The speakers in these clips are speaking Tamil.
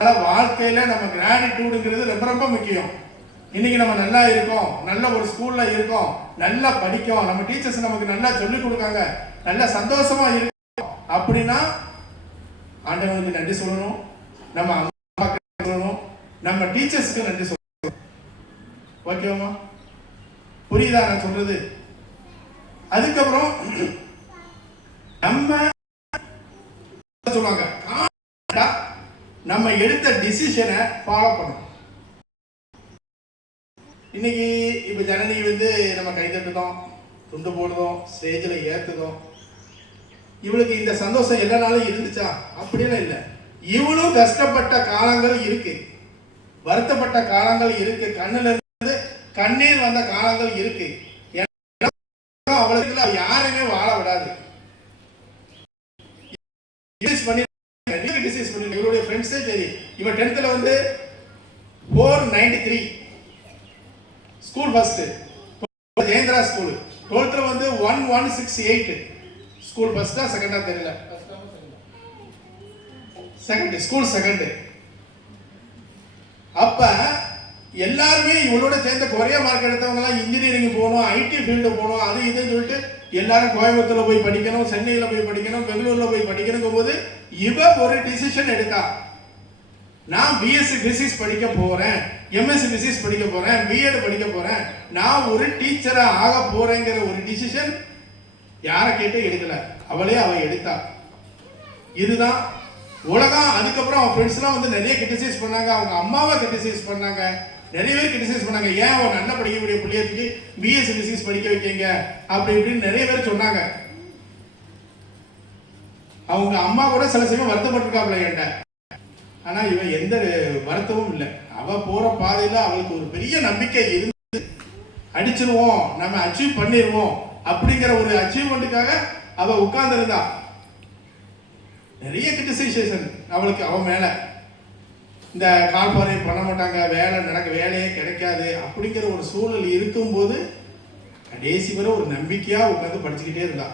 வாழ்க்கையில நம்ம கிராட்டிடியூடுங்கிறது ரொம்ப ரொம்ப முக்கியம். இன்னைக்கு நம்ம நல்லா இருக்கோம், நல்ல ஒரு ஸ்கூல்ல இருக்கோம், நல்லா படிக்கோம், நம்ம டீச்சர்ஸ் நமக்கு நல்லா சொல்லிக் கொடுக்காங்க, நல்ல சந்தோஷமா இருக்கோம் அப்படின்னா ஆண்டவனுக்கு நன்றி சொல்லணும், நம்ம அம்மாவுக்கு சொல்லணும், நம்ம டீச்சர்ஸ்க்கு நன்றி சொல்லணும். ஓகேவா? புரியுதா நான் சொல்றது? அதுக்கப்புறம் நம்ம சொல்லுவாங்க, நம்ம எடுத்த டிசிஷனை ஃபாலோ பண்ணணும். இன்னைக்கு இப்ப ஜனனி நம்ம கை தட்டுதோம், துண்டு போடுதோம், ஸ்டேஜில் ஏத்துதோம். இவளுக்கு இந்த சந்தோஷம் எல்லா நாளும் இருந்துச்சா? அப்படிலாம் இல்லை. இவளும் கஷ்டப்பட்ட காலங்கள் இருக்கு, வருத்தப்பட்ட காலங்கள் இருக்கு, கண்ணுல இருந்து கண்ணீர் வந்த காலங்கள் இருக்கு. அவளுக்கு யாருமே வாழ விடாது. இவருடைய ஃப்ரெண்ட்ஸே சரி, இவன் 10th 493 school first, Jayendra school. 12th 1168 school ஃபர்ஸ்டா செகண்டா தெரியல, செகண்ட் ஸ்கூல் செகண்ட். அப்ப எல்லாருமே இவளோட சேர்ந்த கொரியா மார்க் எடுத்தவங்க எல்லாம் இன்ஜினியரிங் போகணும், ஐடி ஃபீல்டு போகணும், அது இதுன்னு சொல்லிட்டு எல்லாரும் கோயம்புத்தூர்ல போய் படிக்கணும், சென்னையில போய் படிக்கணும், பெங்களூர்ல போய் படிக்கணும் போது இவ ஒரு டிசிஷன் எடுத்தா. நான் பிஎஸ்சி பிசிக்ஸ் படிக்க போறேன், எம்எஸ்சி பிசிக்ஸ் படிக்க போறேன், பிஎட் படிக்க போறேன், நான் ஒரு டீச்சரா ஆக போறேங்கிற ஒரு டிசிஷன் யாரை கேட்டு எடுக்கல, அவளே அவ எடுத்தா. இதுதான் உலகம். அதுக்கப்புறம் அவன் ஃப்ரெண்ட்ஸ் எல்லாம் நிறைய கிரிட்டிசைஸ் பண்ணாங்க, அவங்க அம்மாவை கிரிட்டிசைஸ் பண்ணாங்க, நிறைய பேர் கிரிட்டிசைஸ் பண்ணாங்க. ஏன் அவன் நல்லா படிக்கக்கூடிய பிள்ளையத்துக்கு பிஎஸ்சி பிசிக்ஸ் படிக்க வைக்கீங்க அப்படி இப்படின்னு நிறைய பேர் சொன்னாங்க. அவங்க அம்மா கூட சில சமயம் வருத்தப்பட்டிருக்காப்ல என்கிட்ட. ஆனா இவன் எந்த வருத்தமும் இல்லை. அவ போற பாதையில அவளுக்கு ஒரு பெரிய நம்பிக்கை இருந்து, அடிச்சிருவோம், நம்ம அச்சீவ் பண்ணிடுவோம் அப்படிங்கிற ஒரு அச்சீவ்மெண்ட்டுக்காக அவ உட்கார்ந்து இருந்தா. நிறைய கிரிட்டிசைசேஷன் அவளுக்கு அவன் மேல, இந்த கால்பாறை பண்ண மாட்டாங்க, வேலையே கிடைக்காது அப்படிங்கிற ஒரு சூழல் இருக்கும்போது கடைசி வரை ஒரு நம்பிக்கையா உட்காந்து படிச்சுக்கிட்டே இருந்தா.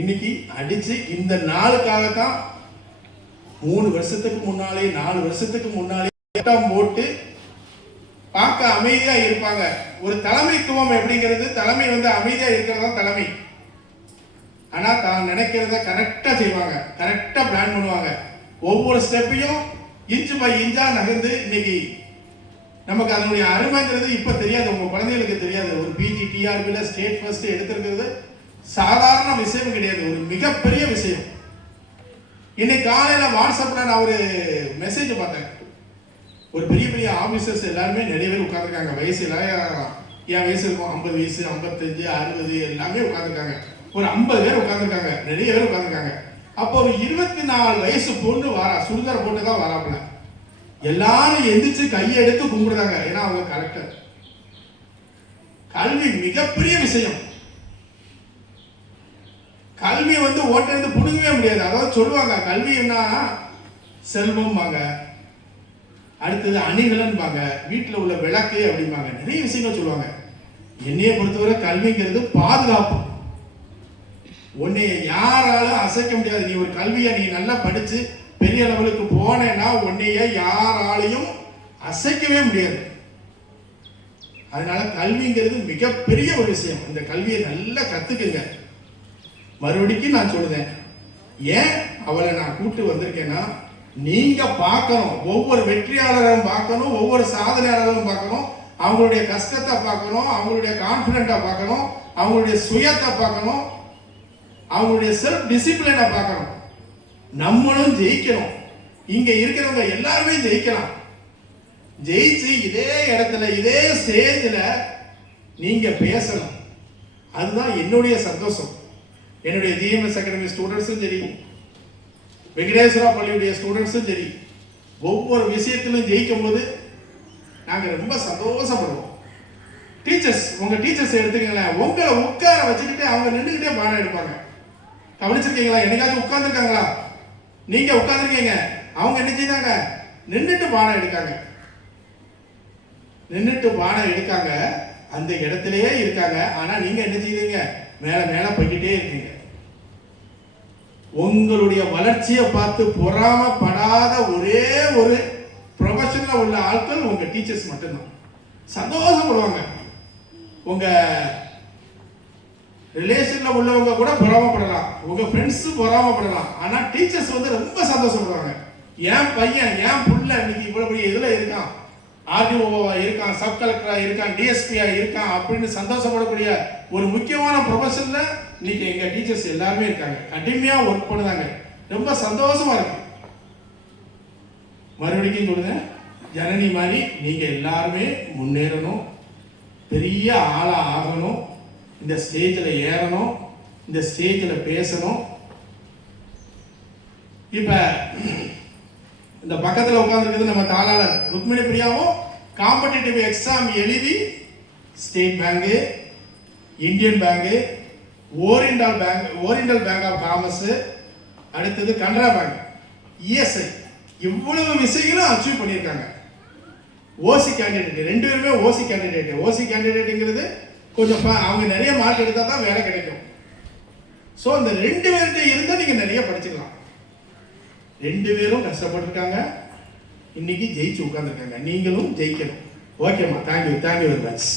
இன்னைக்கு அடிச்சு இந்த நாளுக்காகத்தான் 3 வருஷத்துக்கு முன்னாலே 4 வருஷத்துக்கு முன்னாலே திட்டம் போட்டு பார்க்க அமைதியா இருப்பாங்க. ஒரு தலைமைத்துவம் எப்படிங்கிறது, தலைமை அமைதியா இருக்கிறதா தலைமை. ஆனா தான் நினைக்கிறத கரெக்டா செய்வாங்க, கரெக்டா பிளான் பண்ணுவாங்க. ஒவ்வொரு ஸ்டெப்பையும் இன்ச் பை இன்ச்சா நகர்ந்து இன்னைக்கு நமக்கு அதனுடைய அருமைங்கிறது இப்ப தெரியாது, உங்க குழந்தைகளுக்கு தெரியாது. ஒரு பிஜி டிஆர்பில ஸ்டேட் ஃபர்ஸ்ட் எடுத்திருக்கிறது சாதாரண விஷயம் கிடையாது, ஒரு மிகப்பெரிய விஷயம். இன்னைக்கு காலையில வாட்ஸ்அப்ல நான் ஒரு மெசேஜ் பார்த்தேன். ஒரு பெரிய பெரிய ஆபீசர்ஸ் எல்லாருமே நிறைய பேர் உட்கார்ந்துருக்காங்க. வயசு என் வயசு இருக்கும், 50 வயசு, 55, 60 எல்லாமே உட்கார்ந்துருக்காங்க. ஒரு 50 பேர் உட்கார்ந்துருக்காங்க, நிறைய பேர் உட்கார்ந்துருக்காங்க. அப்போ ஒரு 24 வயசு பொண்ணு வாரா, சுடிதார் போட்டு தான் வராப்புல. எல்லாரும் எந்திரிச்சு கையெடுத்து கும்பிடுறாங்க, ஏன்னா அவங்க கரெக்டர். கல்வி மிகப்பெரிய விஷயம். கல்வி ஓட்டிலிருந்து புடுங்கவே முடியாது. அதாவது சொல்லுவாங்க, கல்வின்னா செல்வம்பாங்க, அடுத்தது அணிகலன்பாங்க, வீட்டில் உள்ள விளக்கு அப்படிம்பாங்க, நிறைய விஷயங்கள் சொல்லுவாங்க. என்னைய பொறுத்தவரை கல்விங்கிறது பாதுகாப்பு. உன்னை யாராலும் அசைக்க முடியாது. நீ ஒரு கல்வியை நீ நல்லா படிச்சு பெரிய லெவலுக்கு போனேன்னா உன்னைய யாராலையும் அசைக்கவே முடியாது. அதனால கல்விங்கிறது மிகப்பெரிய ஒரு விஷயம். இந்த கல்வியை நல்லா கத்துக்குங்க. மறுபடியும் நான் சொல்லுதேன், ஏன் அவளை நான் கூட்டு வந்திருக்கேன்னா, நீங்க பார்க்கணும், ஒவ்வொரு வெற்றியாளரும் பார்க்கணும், ஒவ்வொரு சாதனையாளரும் பார்க்கணும், அவங்களுடைய கஷ்டத்தை பார்க்கணும், அவங்களுடைய கான்பிடென்ட்டா பார்க்கணும், அவங்களுடைய சுயத்தை பார்க்கணும், அவங்களுடைய செல்ஃப் டிசிப்ளினை பார்க்கணும். நம்மளும் ஜெயிக்கணும். இங்க இருக்கிறவங்க எல்லாருமே ஜெயிக்கலாம். ஜெயிச்சு இதே இடத்துல இதே ஸ்டேஜில் நீங்க பேசணும். அதுதான் என்னுடைய சந்தோஷம். என்னுடைய ஜிஎம்எஸ் அகாடமி ஸ்டூடெண்ட்ஸும் சரி, வெங்கடேஸ்வரா பள்ளியுடைய ஸ்டூடெண்ட்ஸும் சரி, ஒவ்வொரு விஷயத்திலும் ஜெயிக்கும் போது நாங்கள் ரொம்ப சந்தோஷப்படுவோம். டீச்சர்ஸ், உங்க டீச்சர்ஸ் எடுத்துக்கங்களேன், உங்களை உட்கார வச்சுக்கிட்டு அவங்க நின்றுக்கிட்டே பாடம் எடுப்பாங்க. கவனிச்சிருக்கீங்களா? என்னைக்காச்சும் உட்கார்ந்துருக்காங்களா? நீங்க உட்கார்ந்துருக்கீங்க, அவங்க என்ன செய்தாங்க? நின்றுட்டு பாடம் எடுக்காங்க, நின்றுட்டு பாடம் எடுக்காங்க, அந்த இடத்திலேயே இருக்காங்க. ஆனா நீங்க என்ன செய்வீங்க? மேல மேல போய்கிட்டே இருக்கீங்க. உங்களுடைய வளர்ச்சியை பார்த்து பொறாமப்படாத ஒரே ஒரு ப்ரொஃபஷனில் உள்ள ஆட்கள் உங்க டீச்சர்ஸ் மட்டும்தான். சந்தோஷப்படுவாங்க. உங்க ரிலேஷன்ல உள்ளவங்க கூட பொறாமப்படலாம், உங்க ஃப்ரெண்ட்ஸ் பொறாமப்படலாம், ஆனா டீச்சர்ஸ் வந்து ரொம்ப சந்தோஷப்படுவாங்க. என் பையன் என் புள்ள இன்னைக்கு இவ்வளவு பெரிய இதுல இருக்கான், ஆர்டிஓவா இருக்கான், சப் கலெக்டரா இருக்கான், டிஎஸ்பியா இருக்கான் அப்படின்னு சந்தோஷப்படக்கூடிய ஒரு முக்கியமான ப்ரொஃபஷன்ல இன்னைக்கு எங்க டீச்சர்ஸ் எல்லாருமே இருக்காங்க. கடுமையா ஒர்க் பண்ணுதாங்க. ரொம்ப சந்தோஷமா இருக்கு. மறுபடியும் சொல்லுங்க, ஜனனி மாதிரி நீங்க எல்லாருமே முன்னேறணும், பெரிய ஆளா ஆகணும், இந்த ஸ்டேஜில் ஏறணும், இந்த ஸ்டேஜில் பேசணும். இப்ப இந்த பக்கத்தில் உட்கார்ந்துருக்கிறது நம்ம தாளாளர் ருக்மிணி பிரியாவும் காம்படிட்டிவ் எக்ஸாம் எழுதி state bank, Indian bank, oriental bank of commerce, அடுத்தது கனரா பேங்க், இஎஸ்ஐ, இவ்வளவு விஷயங்களும் அச்சீவ் பண்ணியிருக்காங்க. ஓசி கேண்டிடேட், ரெண்டு பேருமே ஓசி கேண்டிடேட். ஓசி கேண்டிடேட்டுங்கிறது கொஞ்சம் அவங்க நிறைய மார்க் எடுத்தா தான் வேலை கிடைக்கும். ஸோ அந்த ரெண்டு பேர்கிட்ட இருந்தால் நீங்கள் நிறைய படிச்சுக்கலாம். ரெண்டு பேரும் கஷ்டப்பட்டுருக்காங்க, இன்னைக்கு ஜெயிச்சு உட்காந்துருக்காங்க. நீங்களும் ஜெயிக்கணும். ஓகேம்மா, தேங்க்யூ வெரி மச்.